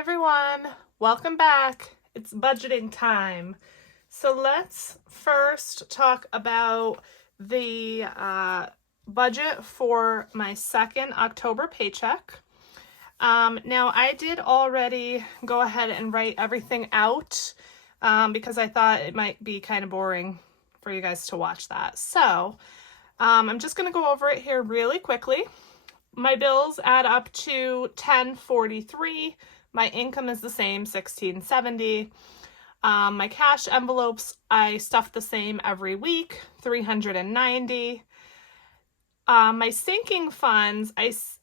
everyone, welcome back. It's budgeting time. So let's first talk about the budget for my second October paycheck. Now I did already go ahead and write everything out because I thought it might be kind of boring for you guys to watch that. So I'm just going to go over it here really quickly. My bills add up to $10.43. My income is the same, $16.70. My cash envelopes, I stuff the same every week, $390. My sinking funds,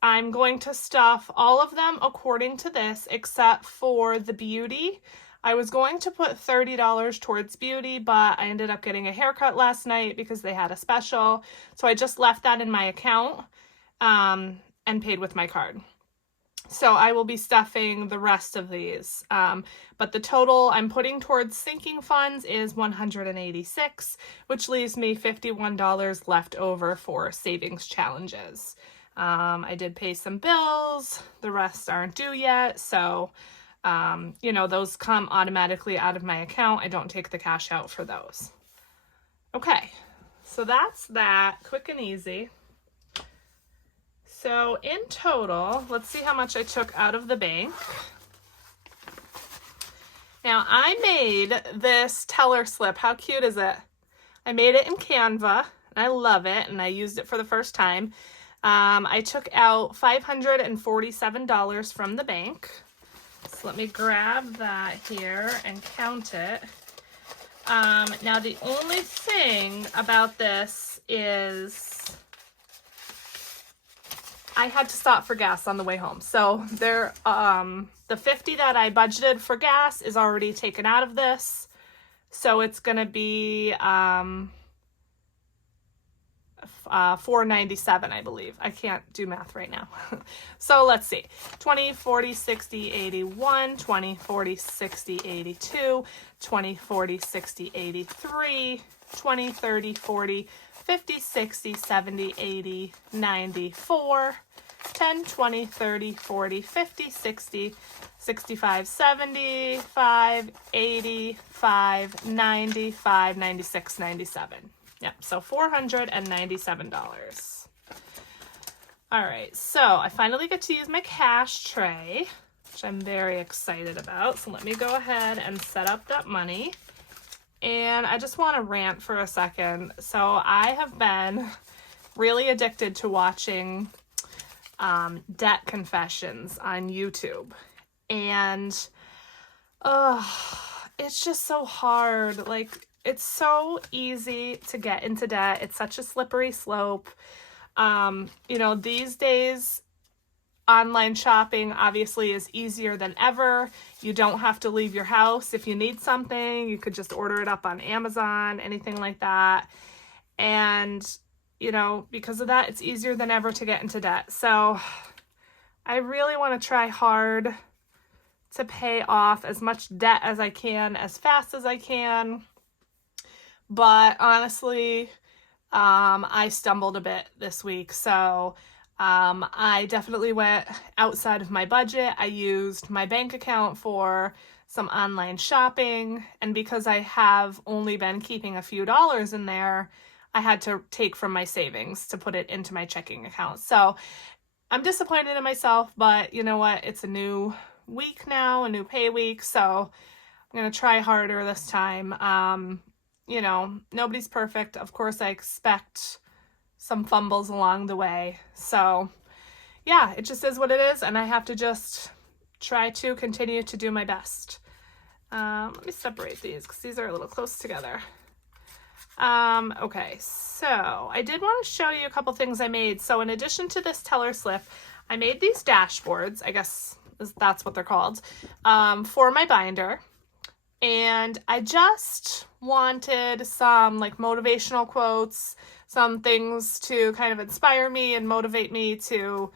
I'm going to stuff all of them according to this, except for the beauty. I was going to put $30 towards beauty, but I ended up getting a haircut last night because they had a special. So I just left that in my account and paid with my card. So I will be stuffing the rest of these. But the total I'm putting towards sinking funds is $186, which leaves me $51 left over for savings challenges. I did pay some bills. The rest aren't due yet. So, those come automatically out of my account. I don't take the cash out for those. Okay, so that's that. Quick and easy. So in total, let's see how much I took out of the bank. Now I made this teller slip. How cute is it? I made it in Canva. I love it, and I used it for the first time. I took out $547 from the bank. So let me grab that here and count it. Now the only thing about this is I had to stop for gas on the way home. So there, the $50 that I budgeted for gas is already taken out of this. So it's gonna be $497, I believe. I can't do math right now. So let's see. 20, 40, 60, 81, 20, 40, 60, 82, 20, 40, 60, 83, 20, 30, 40, 50, 60, 70, 80, 94, 10, 20, 30, 40, 50, 60, 65, 75, 85, 95, 96, 97. Yep, so $497. All right, so I finally get to use my cash tray, which I'm very excited about. So let me go ahead and set up that money. And I just want to rant for a second. So I have been really addicted to watching debt confessions on YouTube. And it's just so hard. Like, it's so easy to get into debt. It's such a slippery slope. These days, online shopping obviously is easier than ever. You don't have to leave your house. If you need something, you could just order it up on Amazon, anything like that. And, because of that, it's easier than ever to get into debt. So I really want to try hard to pay off as much debt as I can, as fast as I can. But honestly, I stumbled a bit this week. So I definitely went outside of my budget. I used my bank account for some online shopping. And because I have only been keeping a few dollars in there, I had to take from my savings to put it into my checking account. So I'm disappointed in myself, but you know what? It's a new week now, a new pay week. So I'm going to try harder this time. Nobody's perfect. Of course, I expect some fumbles along the way. So yeah, it just is what it is. And I have to just try to continue to do my best. Let me separate these because these are a little close together. Okay, so I did want to show you a couple things I made. So in addition to this teller slip, I made these dashboards, I guess that's what they're called, for my binder. And I just wanted some like motivational quotes, some things to kind of inspire me and motivate me to,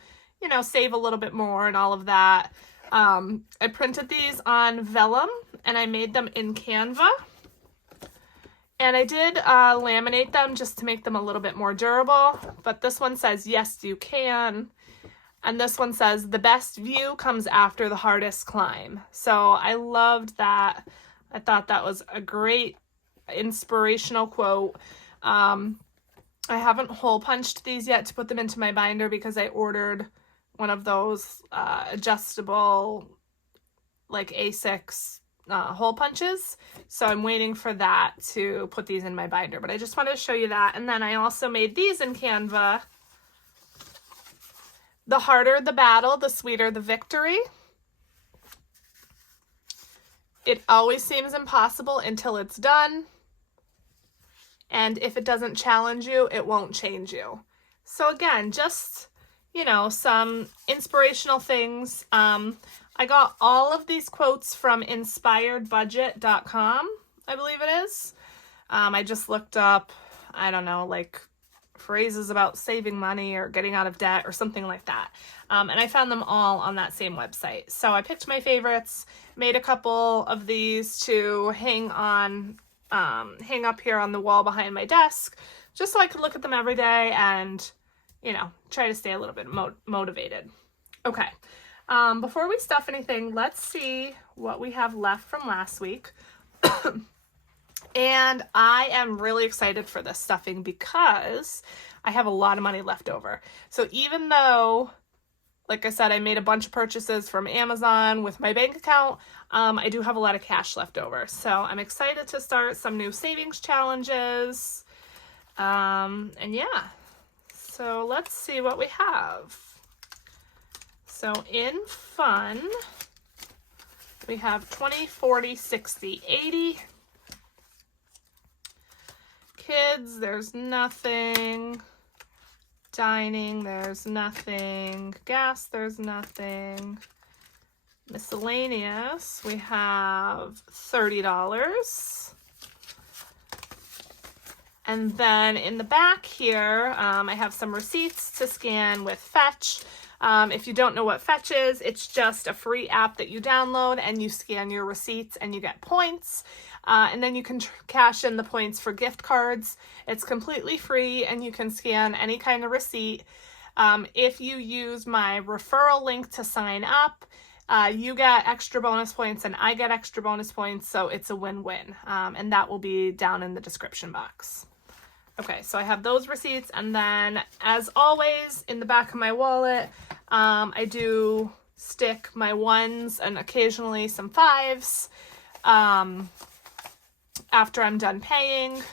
save a little bit more and all of that. I printed these on vellum and I made them in Canva. And I did laminate them just to make them a little bit more durable. But this one says, yes, you can. And this one says, the best view comes after the hardest climb. So I loved that. I thought that was a great inspirational quote. I haven't hole punched these yet to put them into my binder because I ordered one of those adjustable like A6 hole punches. So I'm waiting for that to put these in my binder. But I just wanted to show you that. And then I also made these in Canva. The harder the battle, the sweeter the victory. It always seems impossible until it's done. And if it doesn't challenge you, it won't change you. So again, just, you know, some inspirational things. I got all of these quotes from inspiredbudget.com, I believe it is. I just looked up, I don't know, like phrases about saving money or getting out of debt or something like that. And I found them all on that same website. So I picked my favorites, made a couple of these to hang up here on the wall behind my desk, just so I could look at them every day and, you know, try to stay a little bit motivated. Okay. Before we stuff anything, let's see what we have left from last week. And I am really excited for this stuffing because I have a lot of money left over. So even though, like I said, I made a bunch of purchases from Amazon with my bank account, I do have a lot of cash left over. So I'm excited to start some new savings challenges. And yeah, so let's see what we have. So in fun, we have 20, 40, 60, 80. Kids, there's nothing. Dining, there's nothing. Gas, there's nothing. Miscellaneous, we have $30. And then in the back here, I have some receipts to scan with Fetch. If you don't know what Fetch is, it's just a free app that you download and you scan your receipts and you get points. And then you can cash in the points for gift cards. It's completely free and you can scan any kind of receipt. If you use my referral link to sign up, you get extra bonus points and I get extra bonus points, so it's a win-win. And that will be down in the description box. Okay, so I have those receipts, and then as always in the back of my wallet, I do stick my ones and occasionally some fives after I'm done paying,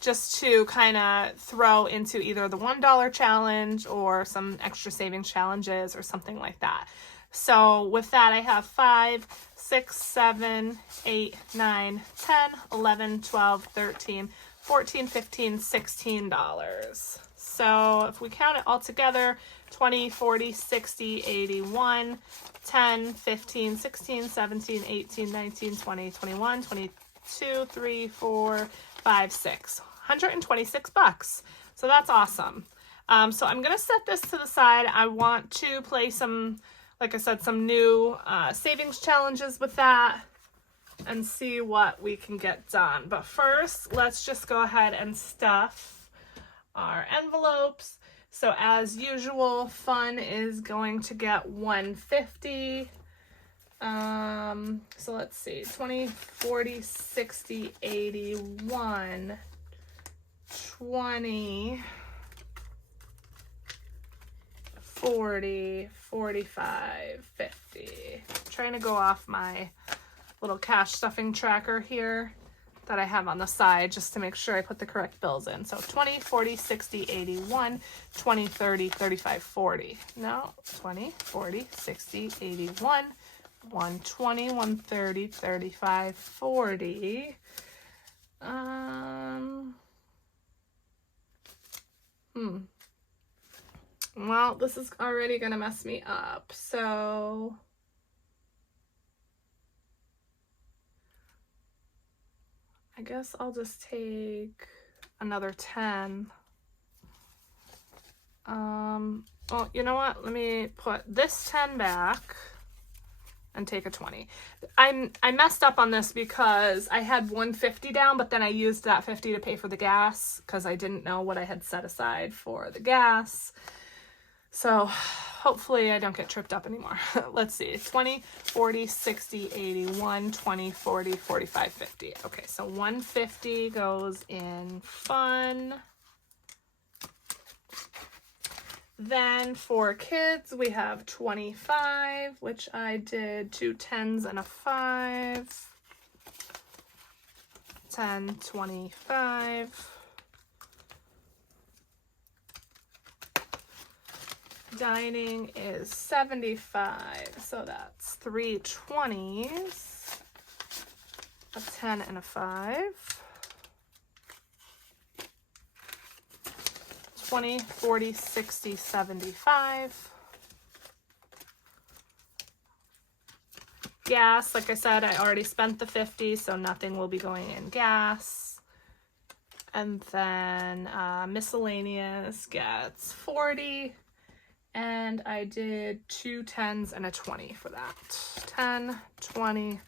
just to kind of throw into either the $1 challenge or some extra savings challenges or something like that. So with that, I have 5, 6, 7, 8, 9, 10, 11, 12, 13, 14, 15, $16. So if we count it all together, 20, 40, 60, 81, 10, 15, 16, 17, 18, 19, 20, 21, 22, 3, 4, 5, 6. $126. So that's awesome. So I'm going to set this to the side. I want to play some, like I said, some new savings challenges with that and see what we can get done. But first, let's just go ahead and stuff our envelopes. So as usual, fun is going to get $150. So let's see, 20, 40, 60, 81, 20, 40, 45, 50. I'm trying to go off my little cash stuffing tracker here that I have on the side just to make sure I put the correct bills in. So 20, 40, 60, 81, 20, 30, 35, 40. No, 20, 40, 60, 81, 120, 130, 35, 40. Well, this is already gonna mess me up, so I guess I'll just take another 10. Well, you know what? Let me put this 10 back and take a 20. I messed up on this because I had 150 down, but then I used that 50 to pay for the gas because I didn't know what I had set aside for the gas. So hopefully I don't get tripped up anymore. Let's see, 20, 40, 60, 80, 1, 20, 40, 45, 50. Okay, so 150 goes in fun. Then for kids, we have 25, which I did 2 10s and a 5. 10, 25. Dining is 75, so that's 3 20s, a 10 and a 5. 20, 40, 60, 75. Gas, like I said, I already spent the 50, so nothing will be going in gas. And then miscellaneous gets 40. And I did 2 10s and a 20 for that. 10, 20,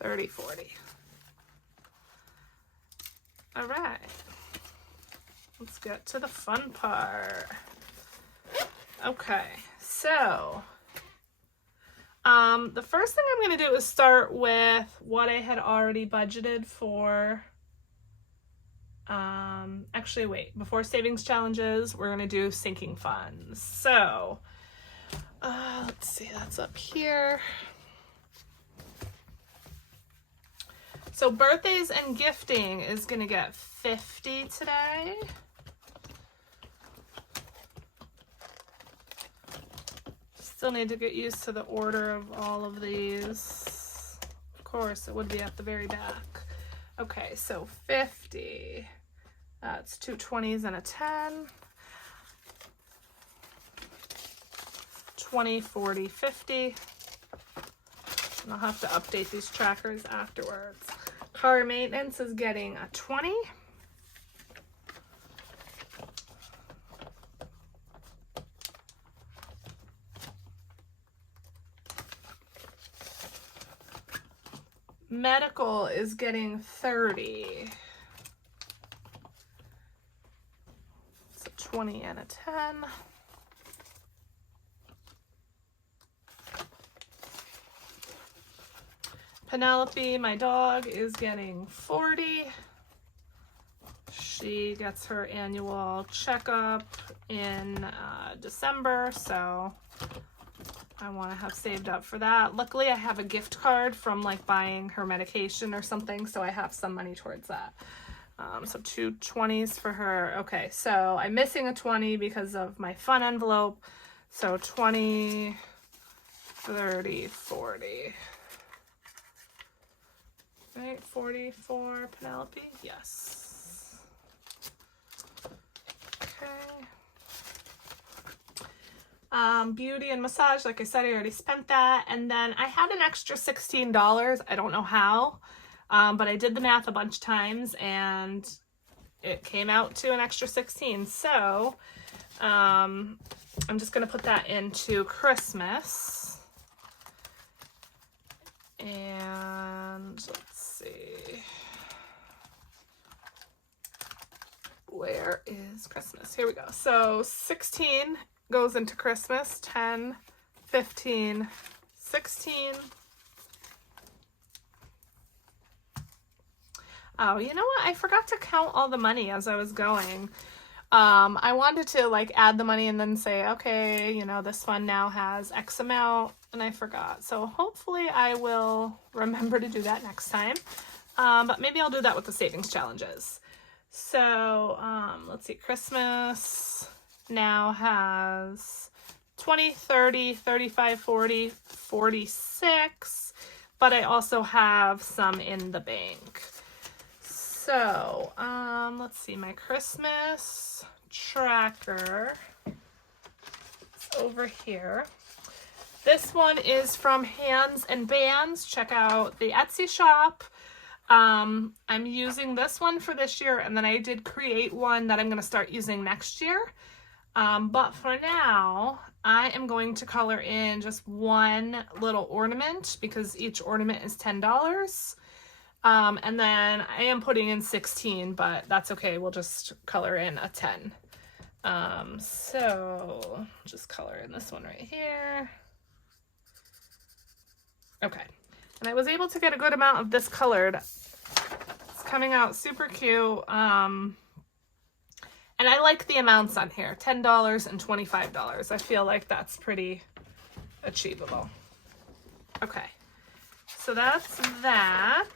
30, 40. All right. Let's get to the fun part. Okay, so the first thing I'm going to do is start with what I had already budgeted for. Actually, wait, before savings challenges, we're going to do sinking funds. So, let's see, that's up here. So birthdays and gifting is going to get 50 today. Still need to get used to the order of all of these. Of course, it would be at the very back. Okay, so 50. That's 2 20s and a 10. 20, 40, 50. And I'll have to update these trackers afterwards. Car maintenance is getting a 20. Medical is getting 30. So 20 and a 10. Penelope, my dog, is getting 40. She gets her annual checkup in December, so I want to have saved up for that. Luckily, I have a gift card from like buying her medication or something, so I have some money towards that. So 2 20s for her. Okay, so I'm missing a 20 because of my fun envelope. So 20, 30, 40. Right, 40 for Penelope? Yes. Okay. Beauty and massage, like I said, I already spent that. And then I had an extra $16. I don't know how, but I did the math a bunch of times and it came out to an extra 16. So I'm just going to put that into Christmas. And let's see. Where is Christmas? Here we go. So 16 goes into Christmas. 10, 15, 16. Oh, you know what? I forgot to count all the money as I was going. I wanted to like add the money and then say, okay, you know, this fund now has X amount, and I forgot. So hopefully I will remember to do that next time. But maybe I'll do that with the savings challenges. So let's see, Christmas now has 20, 30, 35, 40, 46, but I also have some in the bank. So, let's see, my Christmas tracker is over here. This one is from Hands and Bands. Check out the Etsy shop. I'm using this one for this year, and then I did create one that I'm going to start using next year. But for now, I am going to color in just one little ornament because each ornament is $10. And then I am putting in 16, but that's okay. We'll just color in a 10. So just color in this one right here. Okay. And I was able to get a good amount of this colored. It's coming out super cute. And I like the amounts on here, $10 and $25. I feel like that's pretty achievable. Okay. So that's that.